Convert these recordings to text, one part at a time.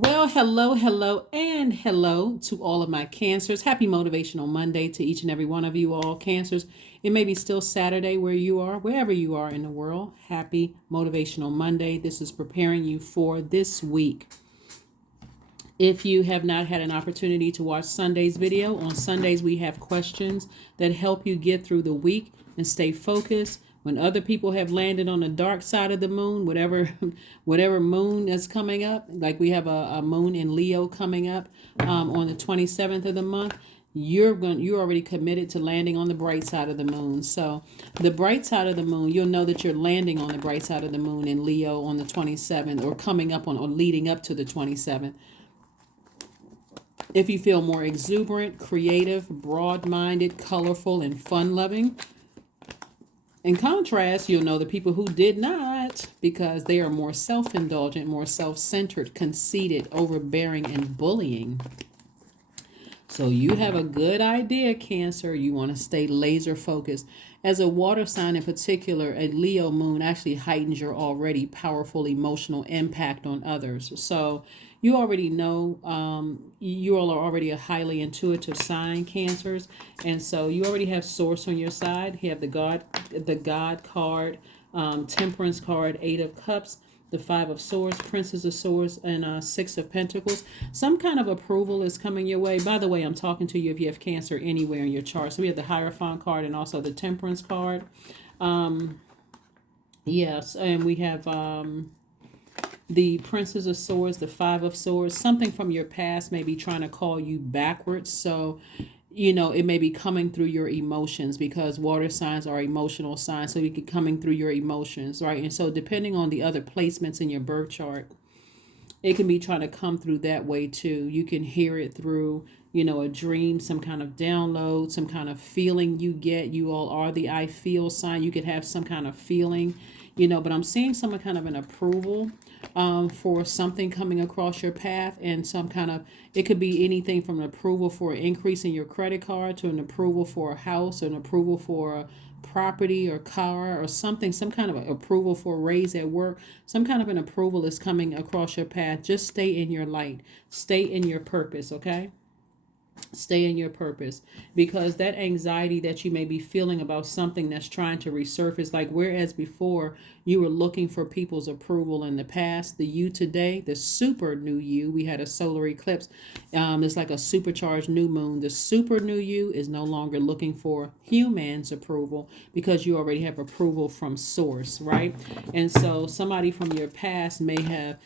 Well, and hello to all of my Cancers. Happy Motivational Monday to each and every one of you all, Cancers. It may be still Saturday where you are, wherever you are in the world. Happy Motivational Monday. This is preparing you for this week. If you have not had an opportunity to watch Sunday's video, on Sundays we have questions that help you get through the week and stay focused. When other people have landed on the dark side of the moon, whatever moon is coming up, like we have a moon in Leo coming up on the 27th of the month, you're already committed to landing on the bright side of the moon. So the bright side of the moon, you'll know that you're landing on the bright side of the moon in Leo on the 27th, or coming up on, or leading up to the 27th. If you feel more exuberant, creative, broad-minded, colorful, and fun-loving. In contrast, you'll know the people who did not, because they are more self-indulgent, more self-centered, conceited, overbearing, and bullying. So you have a good idea, Cancer. You want to stay laser focused. As a water sign in particular, a Leo moon actually heightens your already powerful emotional impact on others. So you already know, you all are already a highly intuitive sign, Cancers. And so you already have Source on your side. You have the God card, Temperance card, Eight of Cups, the Five of Swords, Princess of Swords, and Six of Pentacles. Some kind of approval is coming your way. By the way, I'm talking to you if you have Cancer anywhere in your chart. So we have the Hierophant card and also the Temperance card. Yes, and we have the Princess of Swords, the Five of Swords. Something from your past may be trying to call you backwards. So it may be coming through your emotions, because water signs are emotional signs. So it could coming through your emotions, right? And so depending on the other placements in your birth chart, it can be trying to come through that way too. You can hear it through, a dream, some kind of download, some kind of feeling you get. You all are the I feel sign. You could have some kind of feeling, but I'm seeing some kind of an approval for something coming across your path, and some kind of, it could be anything from an approval for an increase in your credit card, to an approval for a house, or an approval for a property or car or something, some kind of approval for a raise at work. Some kind of an approval is coming across your path. Just stay in your light, stay in your purpose. Okay, stay in your purpose, because that anxiety that you may be feeling about something that's trying to resurface, like whereas before you were looking for people's approval in the past, the you today, the super new you, we had a solar eclipse, it's like a supercharged new moon. The super new you is no longer looking for humans approval, because you already have approval from source, right? And so somebody from your past may have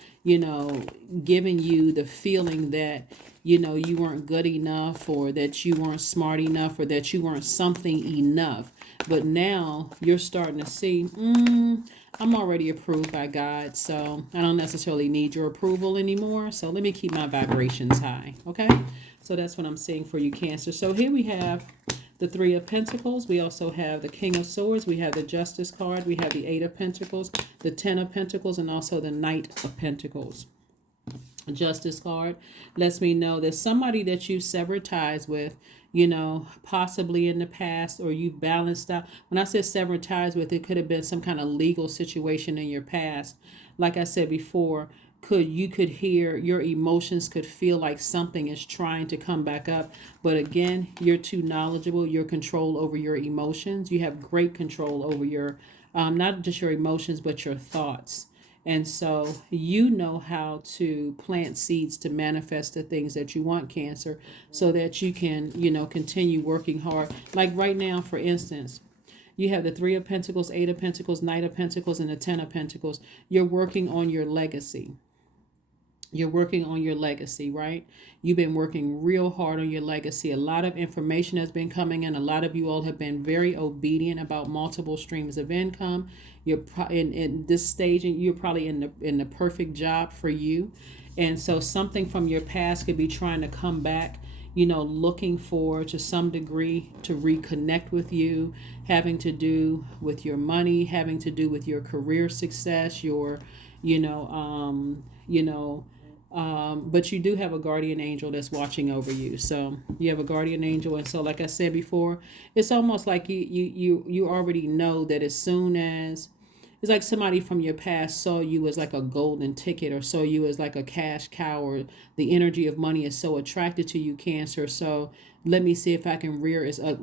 given you the feeling that you weren't good enough, or that you weren't smart enough, or that you weren't something enough. But now you're starting to see, I'm already approved by God, so I don't necessarily need your approval anymore. So let me keep my vibrations high. Okay, so that's what I'm seeing for you, Cancer. So here we have the Three of Pentacles. We also have the King of Swords. We have the Justice card. We have the Eight of Pentacles, the Ten of Pentacles, and also the Knight of Pentacles. Justice card lets me know that somebody that you severed ties with, possibly in the past, or you've balanced out. When I said severed ties with, it could have been some kind of legal situation in your past. Like I said before, you could hear your emotions, could feel like something is trying to come back up. But again, you're too knowledgeable. Your control over your emotions. You have great control over your, not just your emotions, but your thoughts. And so you know how to plant seeds to manifest the things that you want, Cancer, so that you can, continue working hard. Like right now, for instance, you have the Three of Pentacles, Eight of Pentacles, Knight of Pentacles, and the Ten of Pentacles. You're working on your legacy. You're working on your legacy, right? You've been working real hard on your legacy. A lot of information has been coming in. A lot of you all have been very obedient about multiple streams of income. You're in this stage, and you're probably in the perfect job for you. And so something from your past could be trying to come back, looking for, to some degree, to reconnect with you, having to do with your money, having to do with your career success, your, but you do have a guardian angel that's watching over you. So you have a guardian angel, and so like I said before, it's almost like you already know that as soon as it's like somebody from your past saw you as like a golden ticket, or saw you as like a cash cow, or the energy of money is so attracted to you, Cancer. So let me see if I can rear is a,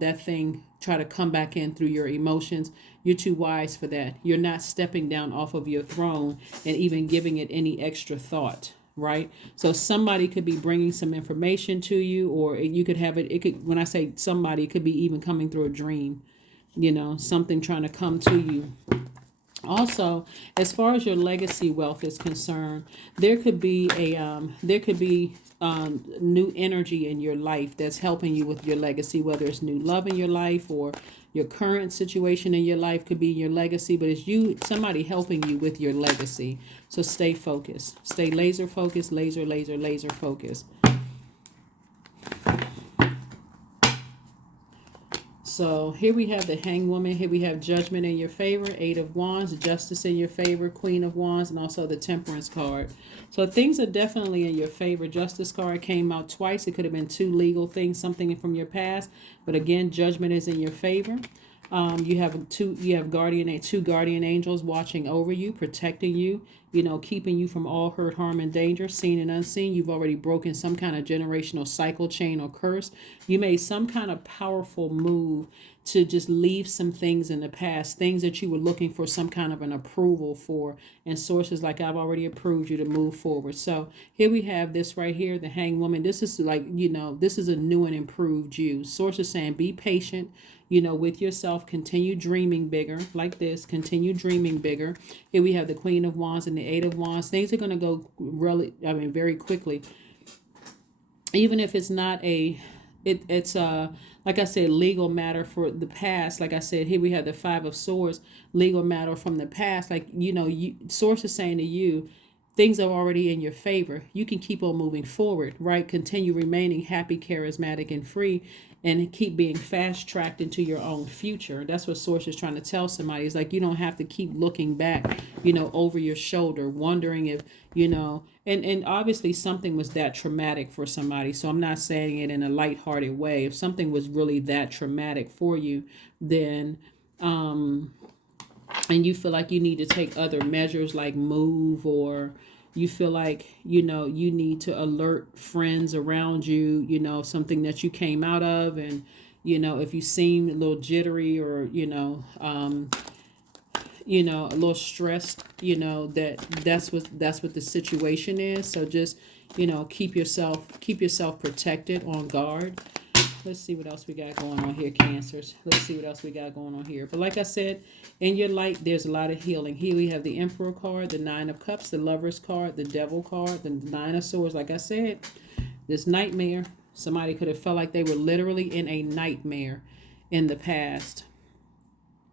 that thing, try to come back in through your emotions. You're too wise for that. You're not stepping down off of your throne and even giving it any extra thought, right? So somebody could be bringing some information to you, or you could have it could, when I say somebody, it could be even coming through a dream, something trying to come to you. Also, as far as your legacy wealth is concerned, there could be new energy in your life that's helping you with your legacy, whether it's new love in your life, or your current situation in your life could be your legacy, but it's somebody helping you with your legacy. So stay focused, stay laser focused, laser focused. So here we have the Hanged Woman. Here we have Judgment in your favor, Eight of Wands, Justice in your favor, Queen of Wands, and also the Temperance card. So things are definitely in your favor. Justice card came out twice. It could have been two legal things, something from your past. But again, Judgment is in your favor. You have two guardian angels watching over you, protecting you, keeping you from all hurt, harm, and danger, seen and unseen. You've already broken some kind of generational cycle, chain, or curse. You made some kind of powerful move to just leave some things in the past, things that you were looking for some kind of an approval for, and sources like, I've already approved you to move forward. So here we have this right here, the Hanged Woman. This is like, this is a new and improved you. Sources saying, be patient, with yourself. Continue dreaming bigger, like this. Continue dreaming bigger. Here we have the Queen of Wands and the Eight of Wands. Things are going to go very quickly. Even if it's not it's like I said, legal matter for the past. Like I said, here we have the Five of Swords, legal matter from the past. Like, sources saying to you, things are already in your favor. You can keep on moving forward, right? Continue remaining happy, charismatic, and free, and keep being fast-tracked into your own future. That's what Source is trying to tell somebody. It's like, you don't have to keep looking back, over your shoulder, wondering if, and obviously something was that traumatic for somebody. So I'm not saying it in a lighthearted way. If something was really that traumatic for you, then and you feel like you need to take other measures like move, or you feel like you need to alert friends around you, something that you came out of, and if you seem a little jittery, or a little stressed, that's what the situation is. So just keep yourself protected, on guard. Let's see what else we got going on here, Cancers. Let's see what else we got going on here. But like I said, in your light, there's a lot of healing. Here we have the Emperor card, the Nine of Cups, the Lover's card, the Devil card, the Nine of Swords. Like I said, this nightmare, somebody could have felt like they were literally in a nightmare in the past.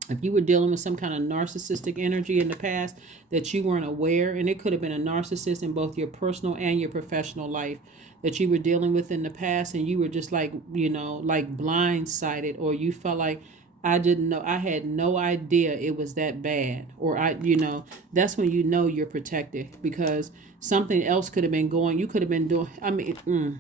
If you were dealing with some kind of narcissistic energy in the past that you weren't aware, and it could have been a narcissist in both your personal and your professional life that you were dealing with in the past, and you were just like, like blindsided, or you felt like, I didn't know, I had no idea it was that bad, or that's when you're protected, because something else could have been going, you could have been doing,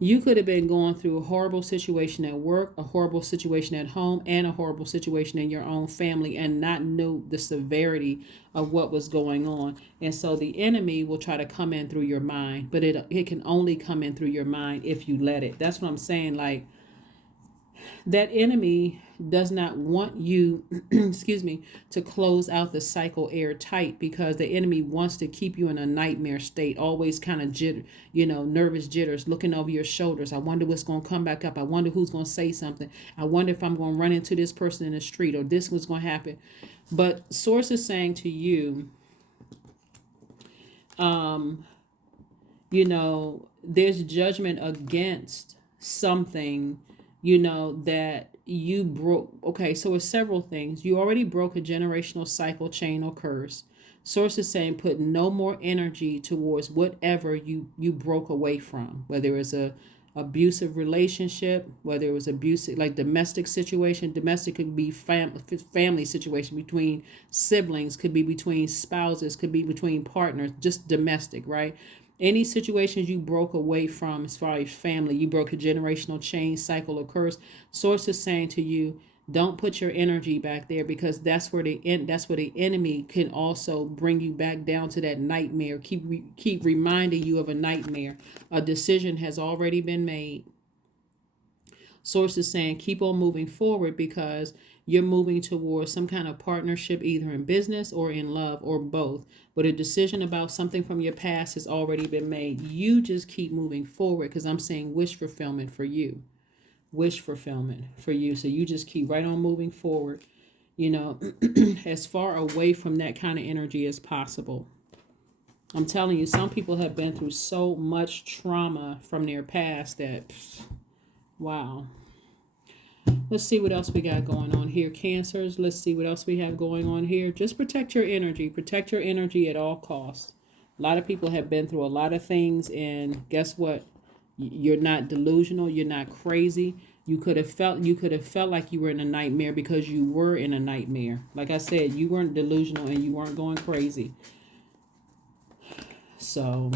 you could have been going through a horrible situation at work, a horrible situation at home, and a horrible situation in your own family, and not know the severity of what was going on. And so the enemy will try to come in through your mind, but it can only come in through your mind if you let it. That's what I'm saying. Like, that enemy does not want you, excuse me, to close out the cycle airtight, because the enemy wants to keep you in a nightmare state, always kind of nervous jitters, looking over your shoulders. I wonder what's going to come back up. I wonder who's going to say something. I wonder if I'm going to run into this person in the street, or this was going to happen. But Source is saying to you, there's judgment against something, that you broke. Okay, so it's several things. You already broke a generational cycle, chain, or curse. Source is saying put no more energy towards whatever you broke away from, whether it was a abusive relationship, whether it was abusive, like domestic situation. Domestic could be family situation, between siblings, could be between spouses, could be between partners, just domestic, right? Any situations you broke away from as far as family, you broke a generational chain, cycle, or curse. Source is saying to you, Don't put your energy back there, because that's where the enemy can also bring you back down to that nightmare. Keep reminding you of a nightmare. A decision has already been made. Source is saying keep on moving forward, because you're moving towards some kind of partnership, either in business or in love or both. But a decision about something from your past has already been made. You just keep moving forward, because I'm saying wish fulfillment for you. Wish fulfillment for you. So you just keep right on moving forward, as far away from that kind of energy as possible. I'm telling you, some people have been through so much trauma from their past that, wow. Let's see what else we got going on here, Cancers. Let's see what else we have going on here. Just protect your energy. Protect your energy at all costs. A lot of people have been through a lot of things, and guess what? You're not delusional. You're not crazy. You could have felt like you were in a nightmare, because you were in a nightmare. Like I said, you weren't delusional and you weren't going crazy. So,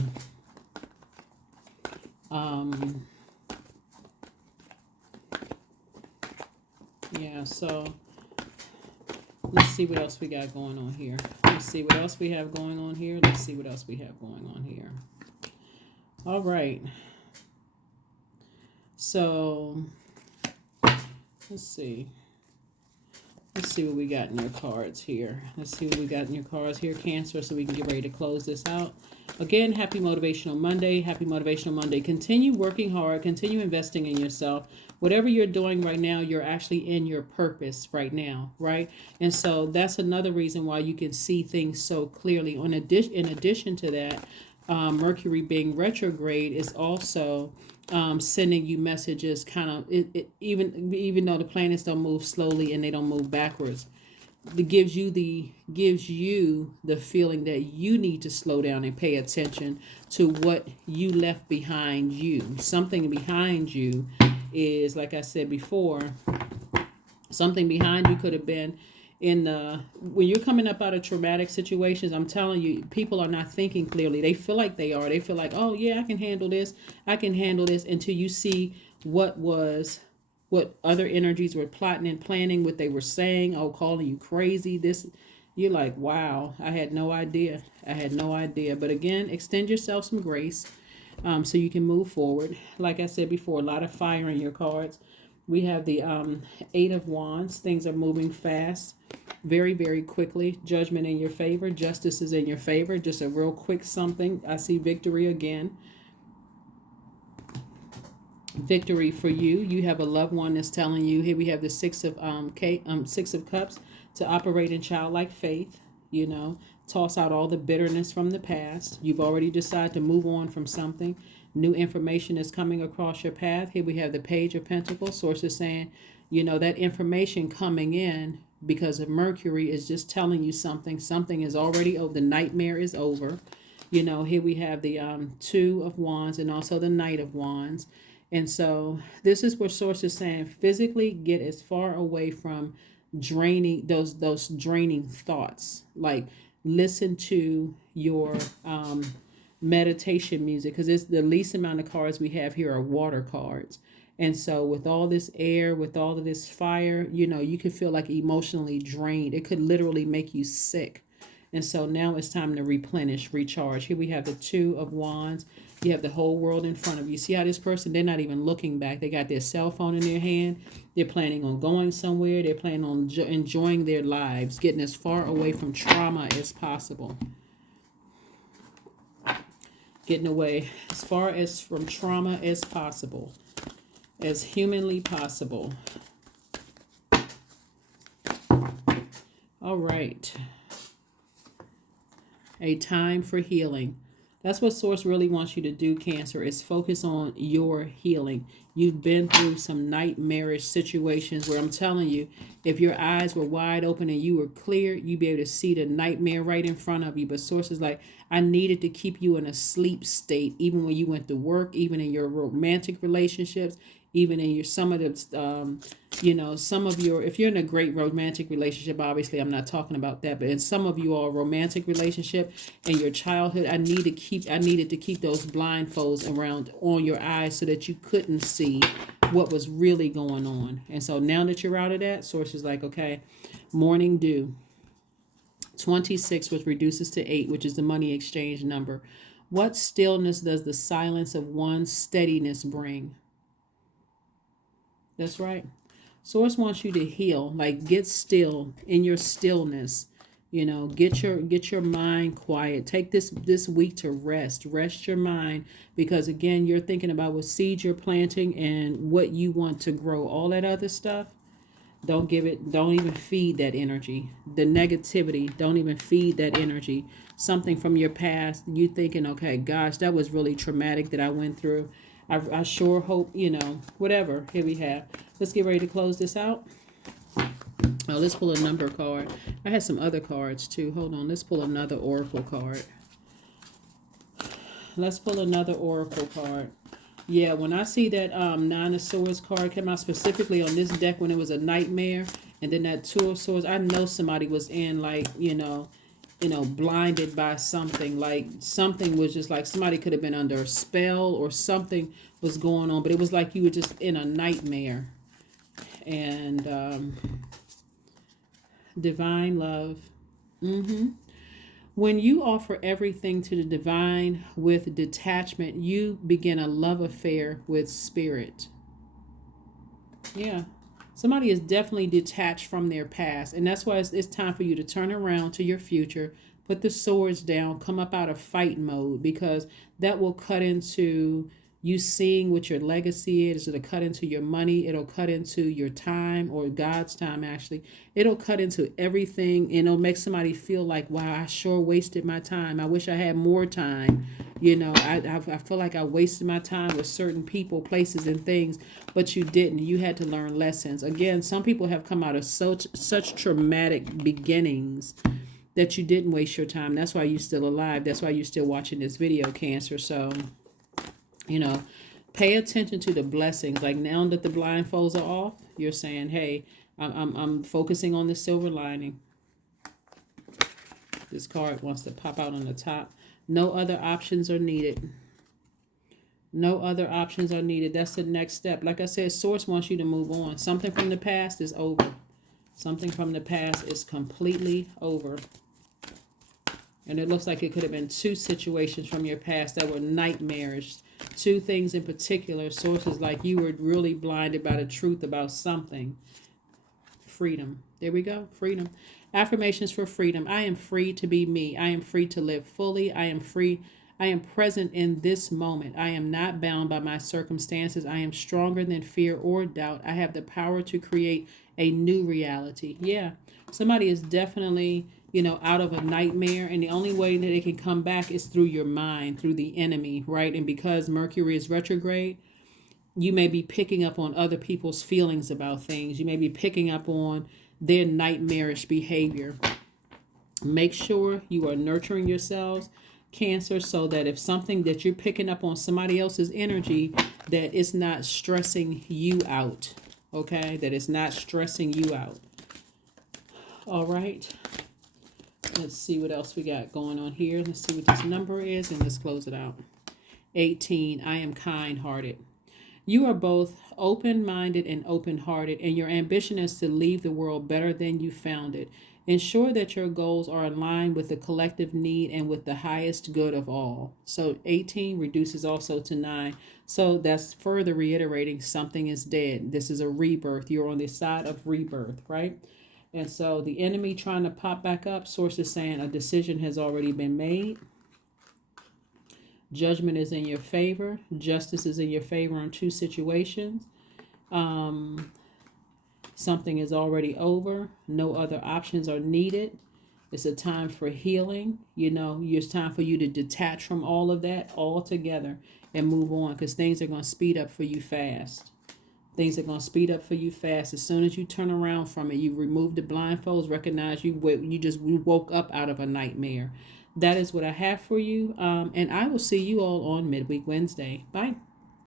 yeah, so let's see what else we got going on here. Let's see what else we have going on here. Let's see what else we have going on here. All right. So, let's see. Let's see what we got in your cards here. Let's see what we got in your cards here, Cancer, so we can get ready to close this out. Again, happy Motivational Monday. Happy Motivational Monday. Continue working hard. Continue investing in yourself. Whatever you're doing right now, you're actually in your purpose right now, right? And so that's another reason why you can see things so clearly. In addition to that, Mercury being retrograde is also sending you messages, kind of even though the planets don't move slowly and they don't move backwards. It gives you the feeling that you need to slow down and pay attention to what you left behind you. Something behind you is, like I said before, something behind you could have been when you're coming up out of traumatic situations. I'm telling you, people are not thinking clearly. They feel like they are. They feel like, oh yeah, I can handle this, until you see what other energies were plotting and planning, what they were saying, calling you crazy. You're like, wow, I had no idea. But again, extend yourself some grace, so you can move forward. Like I said before, a lot of fire in your cards. We have the 8 of Wands. Things are moving fast, very, very quickly. Judgment in your favor. Justice is in your favor. Just a real quick something. I see victory again. Victory for you. You have a loved one that's telling you. Here we have the 6 of Cups, to operate in childlike faith. Toss out all the bitterness from the past. You've already decided to move on from something. New information is coming across your path. Here we have the Page of Pentacles. Source is saying, that information coming in because of Mercury is just telling you something. Something is already over. The nightmare is over. Here we have the 2 of Wands and also the Knight of Wands. And so this is where Source is saying, physically get as far away from draining those draining thoughts. Like, listen to your meditation music, because it's the least amount of cards we have here are water cards. And so with all this air, with all of this fire, you could feel like emotionally drained. It could literally make you sick. And so now it's time to replenish, recharge. Here we have the 2 of Wands. You have the whole world in front of you. See how this person, they're not even looking back. They got their cell phone in their hand. They're planning on going somewhere. They're planning on enjoying their lives, getting as far away from trauma as possible. Getting away as far as from trauma as possible, as humanly possible. All right. A time for healing. That's what Source really wants you to do, Cancer, is focus on your healing. You've been through some nightmarish situations where I'm telling you, if your eyes were wide open and you were clear, you'd be able to see the nightmare right in front of you. But Source is like, I needed to keep you in a sleep state, even when you went to work, even in your romantic relationships, even in if you're in a great romantic relationship, obviously I'm not talking about that, but in some of you all romantic relationship in your childhood, I needed to keep those blindfolds around on your eyes so that you couldn't see what was really going on. And so now that you're out of that, source is like, okay, morning dew. 26, which reduces to 8, which is the money exchange number. What stillness does the silence of one's steadiness bring? That's right. Source wants you to heal, like get still in your stillness. Get your mind quiet. Take this week to rest your mind, because again, you're thinking about what seeds you're planting and what you want to grow. All that other stuff, don't even feed that energy. The negativity, don't even feed that energy. Something from your past, you thinking, okay, gosh, that was really traumatic that I went through. I sure hope, whatever. Here we have. Let's get ready to close this out. Oh, let's pull a number card. I had some other cards too. Hold on. Let's pull another oracle card. Let's pull another oracle card. Yeah, when I see that Nine of Swords card came out specifically on this deck when it was a nightmare, and then that Two of Swords, I know somebody was in like, blinded by something. Like something was just like somebody could have been under a spell or something was going on, but it was like you were just in a nightmare. And divine love. When you offer everything to the divine with detachment, you begin a love affair with spirit. Yeah. Somebody is definitely detached from their past. And that's why it's time for you to turn around to your future, put the swords down, come up out of fight mode, because that will cut into you seeing what your legacy is. It'll cut into your money. It'll cut into your time, or God's time, actually. It'll cut into everything, and it'll make somebody feel like, wow, I sure wasted my time. I wish I had more time. I feel like I wasted my time with certain people, places, and things, but you didn't. You had to learn lessons. Again, some people have come out of such traumatic beginnings that you didn't waste your time. That's why you're still alive. That's why you're still watching this video, Cancer. So, pay attention to the blessings. Like now that the blindfolds are off, you're saying, hey, I'm focusing on the silver lining. This card wants to pop out on the top. No other options are needed. No other options are needed. That's the next step. Like I said, Source wants you to move on. Something from the past is over. Something from the past is completely over. And it looks like it could have been two situations from your past that were nightmarish. Two things in particular. Sources like you were really blinded by the truth about something. Freedom. There we go. Freedom. Affirmations for freedom. I am free to be me. I am free to live fully. I am free. I am present in this moment. I am not bound by my circumstances. I am stronger than fear or doubt. I have the power to create a new reality. Yeah. Somebody is definitely, out of a nightmare. And the only way that it can come back is through your mind, through the enemy, right? And because Mercury is retrograde, you may be picking up on other people's feelings about things. You may be picking up on their nightmarish behavior. Make sure you are nurturing yourselves, Cancer, so that if something that you're picking up on somebody else's energy, that it's not stressing you out. Okay? That it's not stressing you out. All right. Let's see what else we got going on here. Let's see what this number is, and let's close it out. 18. I am kind-hearted. You are both open-minded and open-hearted, and your ambition is to leave the world better than you found it. Ensure that your goals are in line with the collective need and with the highest good of all. So 18 reduces also to 9. So that's further reiterating something is dead. This is a rebirth. You're on the side of rebirth, right? And so the enemy trying to pop back up, Source is saying a decision has already been made. Judgment is in your favor. Justice is in your favor in two situations. Something is already over. No other options are needed. It's a time for healing. It's time for you to detach from all of that altogether and move on, because things are going to speed up for you fast. Things are going to speed up for you fast. As soon as you turn around from it, you remove the blindfolds, recognize you just woke up out of a nightmare. That is what I have for you. And I will see you all on Midweek Wednesday. Bye.